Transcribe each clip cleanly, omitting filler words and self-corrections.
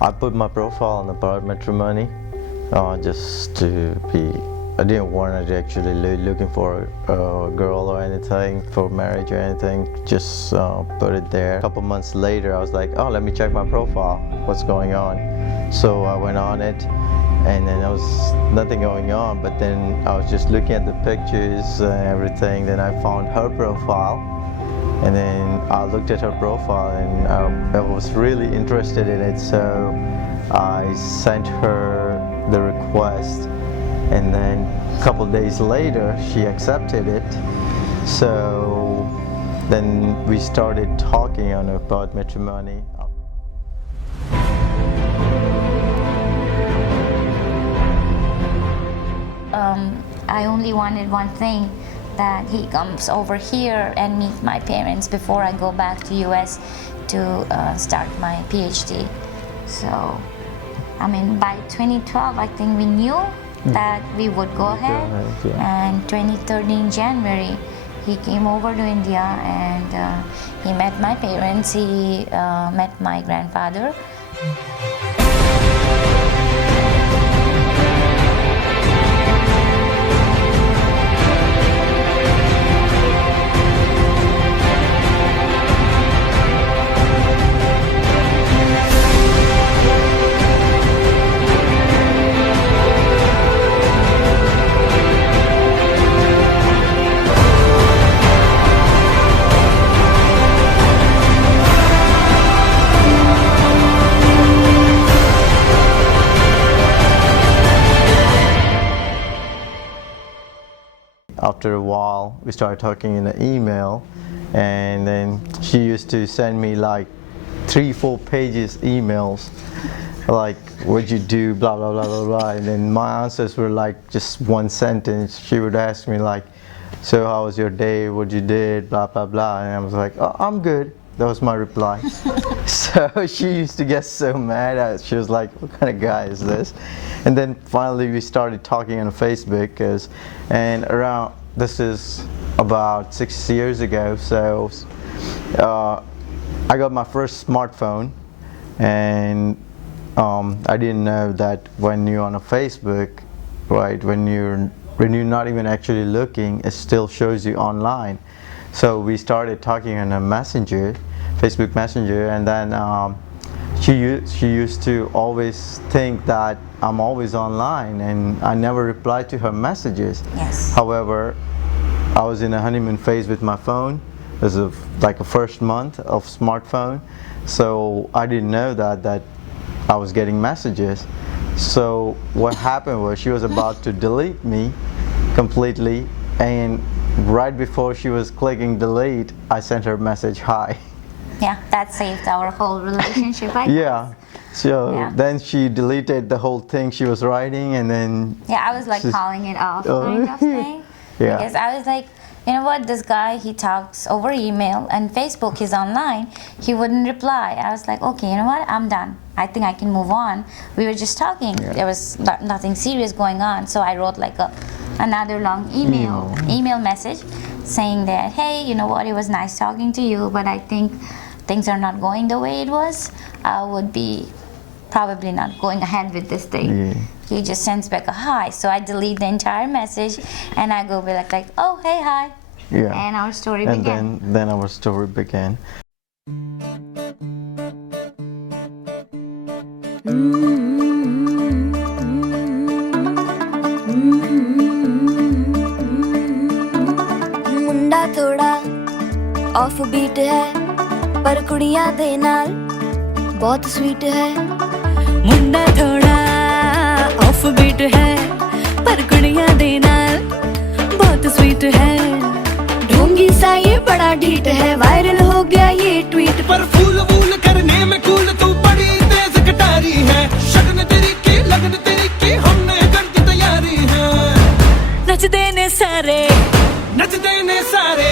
I put my profile on about matrimony just to be. I didn't want to actually looking for a girl or anything for marriage or anything. Just put it there. A couple months later, I was like, oh, let me check my profile. What's going on? So I went on it, and then there was nothing going on. But then I was just looking at the pictures and everything. Then I found her profile, and then I looked at her profile, and I was really interested in it. So I sent her the request. And then a couple days later, she accepted it. So then we started talking about matrimony. I only wanted one thing, that he comes over here and meet my parents before I go back to US to start my PhD. So, I mean, by 2012, I think we knew that we would go ahead, and 2013 January he came over to India, and he met my parents, he met my grandfather. After a while, we started talking in an email, and then she used to send me like 3-4 pages emails, like what'd you do, blah blah blah blah blah, and then my answers were like just one sentence. She would ask me like, so how was your day, what you did, blah blah blah, and I was like, oh, I'm good. That was my reply. So she used to get so mad. She was like, what kind of guy is this? And then finally we started talking on Facebook, and around, this is about 6 years ago, so I got my first smartphone, and I didn't know that when you're on a Facebook, right, when you're not even actually looking, it still shows you online. So we started talking on a messenger, Facebook Messenger, and then she used to always think that I'm always online, and I never replied to her messages. Yes. However, I was in a honeymoon phase with my phone. This is like a first month of smartphone, so I didn't know that I was getting messages. So what happened was she was about to delete me completely, and right before she was clicking delete, I sent her a message, hi. Yeah, that saved our whole relationship, I guess. Yeah. So then she deleted the whole thing she was writing, and then... Yeah, I was like calling it off kind of thing. Yeah. Because I was like, you know what, this guy, he talks over email, and Facebook, he's online, he wouldn't reply. I was like, okay, you know what, I'm done. I think I can move on. We were just talking. Yeah. There was nothing serious going on. So I wrote like another long email message saying that, hey, you know what, it was nice talking to you, but I think things are not going the way it was. I would be probably not going ahead with this thing. Yeah. He just sends back a hi. So I delete the entire message, and I go be like, oh, hey, hi. Yeah. And our story began. And then our story began. मुंडा थोड़ा off beat है पर कुड़ियां दे नाल बहुत sweet है मुंडा थोड़ा off beat है पर कुड़ियां दे नाल बहुत स्वीट है ढोंगी सा ये बड़ा ढीठ है वायरल हो गया ये ट्वीट पर फूल वूल करने में कूल तू बड़ी तेज कटारी है शगन तेरी की लगन तेरी की हमने कर दी तैयारी है नचदे ने सारे नचदे ने सारे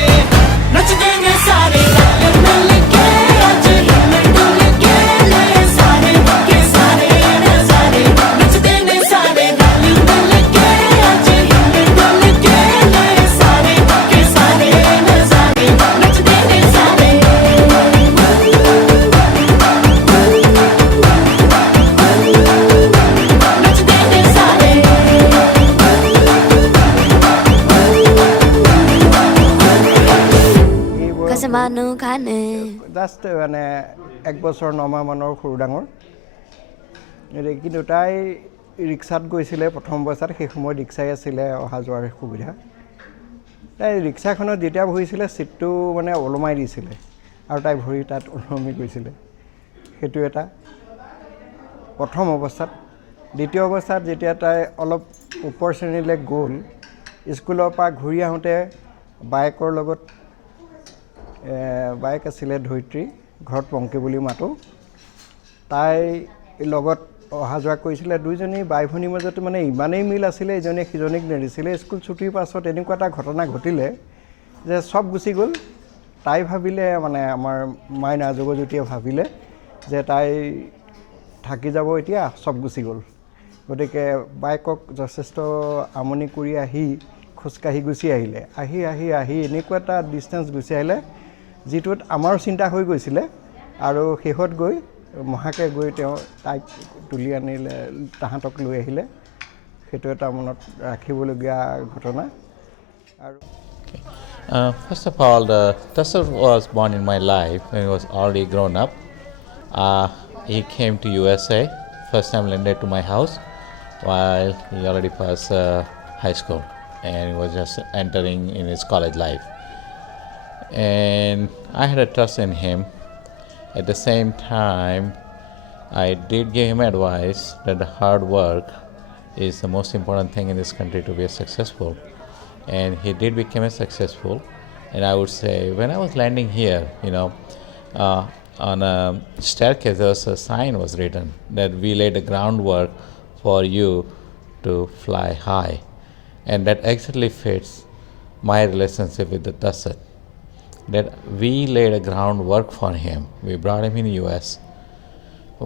नचदे ने सारे डुल के आज डुल के ले सारे के सारे नजारे नचदे ने सारे डुल के आज डुल के ले सारे के सारे नजारे नचदे ने सारे জাষ্ট মানে 1 বছৰ 9 মাহ মানৰ সৰু ডাঙৰ কিন্তু তাই ৰিক্সাত গৈছিলে প্ৰথম অৱস্থাত সেই সময়ত ৰিক্সাই আছিলে অহা যোৱাৰ সুবিধা তাই ৰিক্সাখনত যেতিয়া বহিছিলে সিটটো মানে ওলমাই দিছিলে আৰু তাই ভৰি তাত ওলমি গৈছিলে সেইটো এটা প্ৰথম অৱস্থাত দ্বিতীয় অৱস্থাত যেতিয়া তাই অলপ ওপৰ শ্ৰেণীলৈ গ'ল স্কুলৰ পৰা ঘূৰি আহোঁতে বাইকৰ লগত বাইক আছিলে ধৈত্ৰী ঘৰত পংকি বুলি মাতো তাই লগত অহা যোৱা কৰিছিলে দুইজনী বাই ভনীৰ মাজত মানে ইমানেই মিল আছিলে ইজনে সিজনীক নেৰিছিলে স্কুল ছুটিৰ পাছত এনেকুৱা এটা ঘটনা ঘটিলে যে সব গুচি গ'ল তাই ভাবিলে মানে আমাৰ মাইনা জগজ্যোতিয়ে ভাবিলে যে তাই থাকি যাব এতিয়া সব গুচি গ'ল গতিকে বাইকক যথেষ্ট আমনি কৰি আহি খোজকাঢ়ি গুচি আহিলে আহি এনেকুৱা এটা ডিষ্টেঞ্চ গুচি আহিলে যিটোত আমাৰ চিন্তা হৈ গৈছিলে আৰু শেহত গৈ মহাকে গৈ তেওঁ তাইক তুলি আনিলে তাহাঁতক লৈ আহিলে সেইটো এটা মনত ৰাখিবলগীয়া ঘটনা আৰু First of all, Tatsat was born in my life when he was already grown up. He came to USA, first time landed to my house while he already passed high school and he was just entering in his college life. And I had a trust in him. At the same time, I did give him advice that the hard work is the most important thing in this country to be successful. And he did become successful. And I would say, when I was landing here, on a staircase, there was a sign was written that we laid the groundwork for you to fly high. And that exactly fits my relationship with the Tatsat. That we laid a groundwork for him. We brought him in the US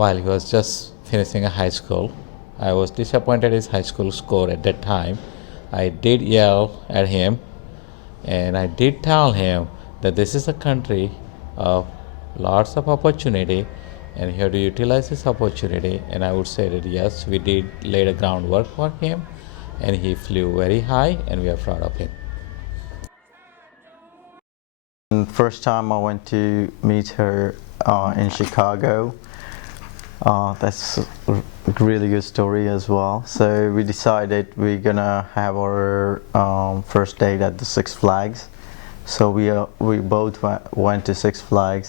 while he was just finishing a high school. I was disappointed in his high school score at that time. I did yell at him and I did tell him that this is a country of lots of opportunity and he had to utilize this opportunity. And I would say that yes, we did lay the groundwork for him and he flew very high and we are proud of him. First time I went to meet her in Chicago. That's a really good story as well. So we decided we're gonna have our first date at the Six Flags. So we both went to Six Flags,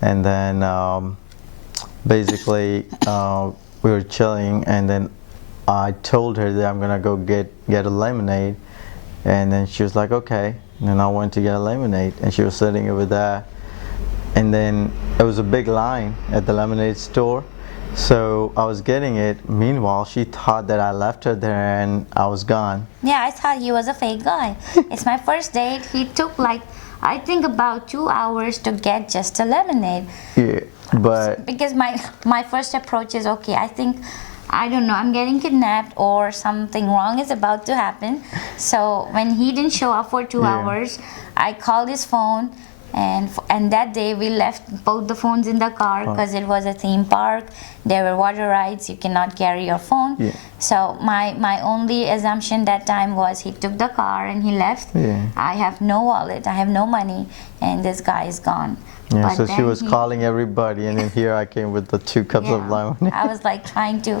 and then basically we were chilling, and then I told her that I'm gonna go get a lemonade, and then she was like, okay. And then I went to get a lemonade, and she was sitting over there, and then it was a big line at the lemonade store. So I was getting it. Meanwhile, she thought that I left her there and I was gone. Yeah, I thought he was a fake guy. It's my first date. He took I think about 2 hours to get just a lemonade. Yeah, but because my first approach is okay. I don't know, I'm getting kidnapped or something wrong is about to happen. So when he didn't show up for 2 hours, I called his phone. And that day we left both the phones in the car because it was a theme park. There were water rides. You cannot carry your phone. Yeah. So my only assumption that time was he took the car and he left. Yeah. I have no wallet. I have no money, and this guy is gone. Yeah, But so she then was calling everybody, and then here I came with the 2 cups of lemonade. I was like trying to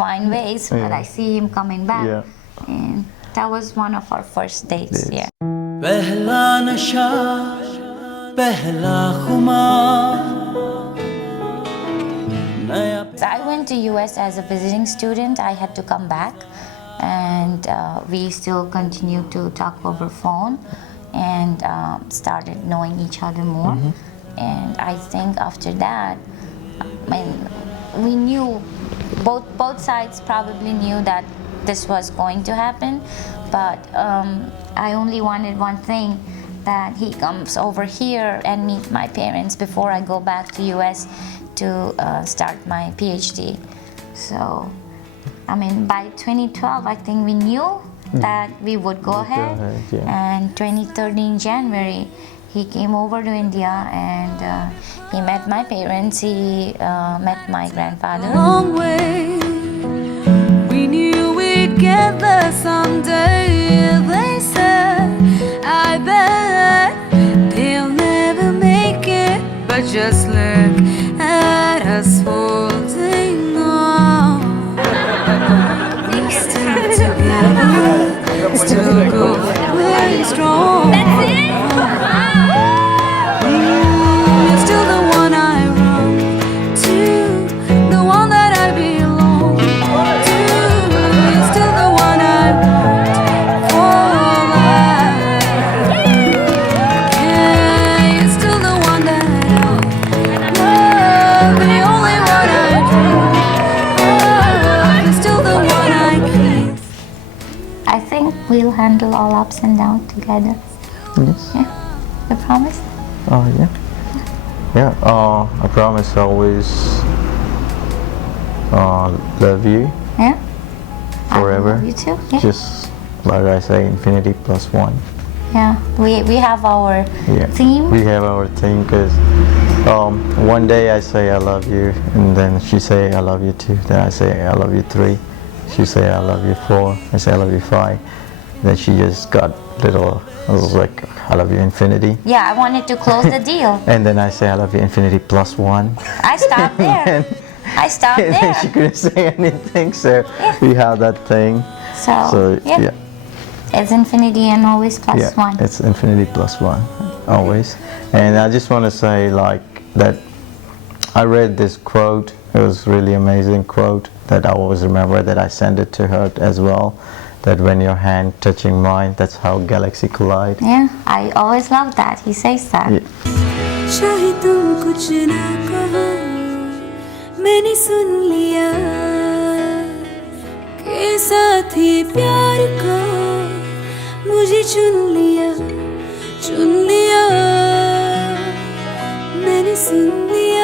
find ways, but I see him coming back. Yeah. And that was one of our first dates. Yeah. पहला नशा पहला खुमार नया So I went to US as a visiting student. I had to come back, and we still continued to talk over phone and started knowing each other more. And I think after that, we knew both sides probably knew that this was going to happen, but I only wanted one thing, that he comes over here and meet my parents before I go back to US to start my PhD. So, by 2012, I think we knew that we would go ahead. And 2013 January, he came over to India and he met my parents. He met my grandfather. Long way. We knew we'd get there someday. They said, I bet they'll never make it, but just look at us holding on. We're still together, still going strong. That's it? You're still the one I run to, the one that I belong to. You're still the one I want for life. Yeah, you're still the one that I'll love, the only one I dream of. You're still the one I keep. I think we'll handle all ups and downs together. Yes. Yeah, you promise? Oh yeah. Yeah. I promise always love you Yeah. forever. I love you too. Yeah. Just like I say, infinity plus one. Yeah. We have our Yeah. theme. We have our theme because one day I say I love you, and then she say I love you too. Then I say I love you 3. She say I love you 4. I say I love you 5. Then she just got little. I was like I love you infinity. Yeah, I wanted to close the deal. And then I say I love you infinity plus 1. I stopped there. I stopped And then she there. couldn't say anything, so we have that thing. So, yeah. yeah. It's infinity and always plus Yeah, 1. it's infinity plus 1, always. And I just want to say like that I read this quote. It was really amazing quote that I always remember, that I sent it to her as well, that when your hand touching mine, that's how galaxy collide. Yeah, I always love that. He says that. Yeah. चाहे तुम कुछ ना कहो, मैंने सुन लिया कि साथी प्यार का मुझे चुन लिया, मैंने सुन लिया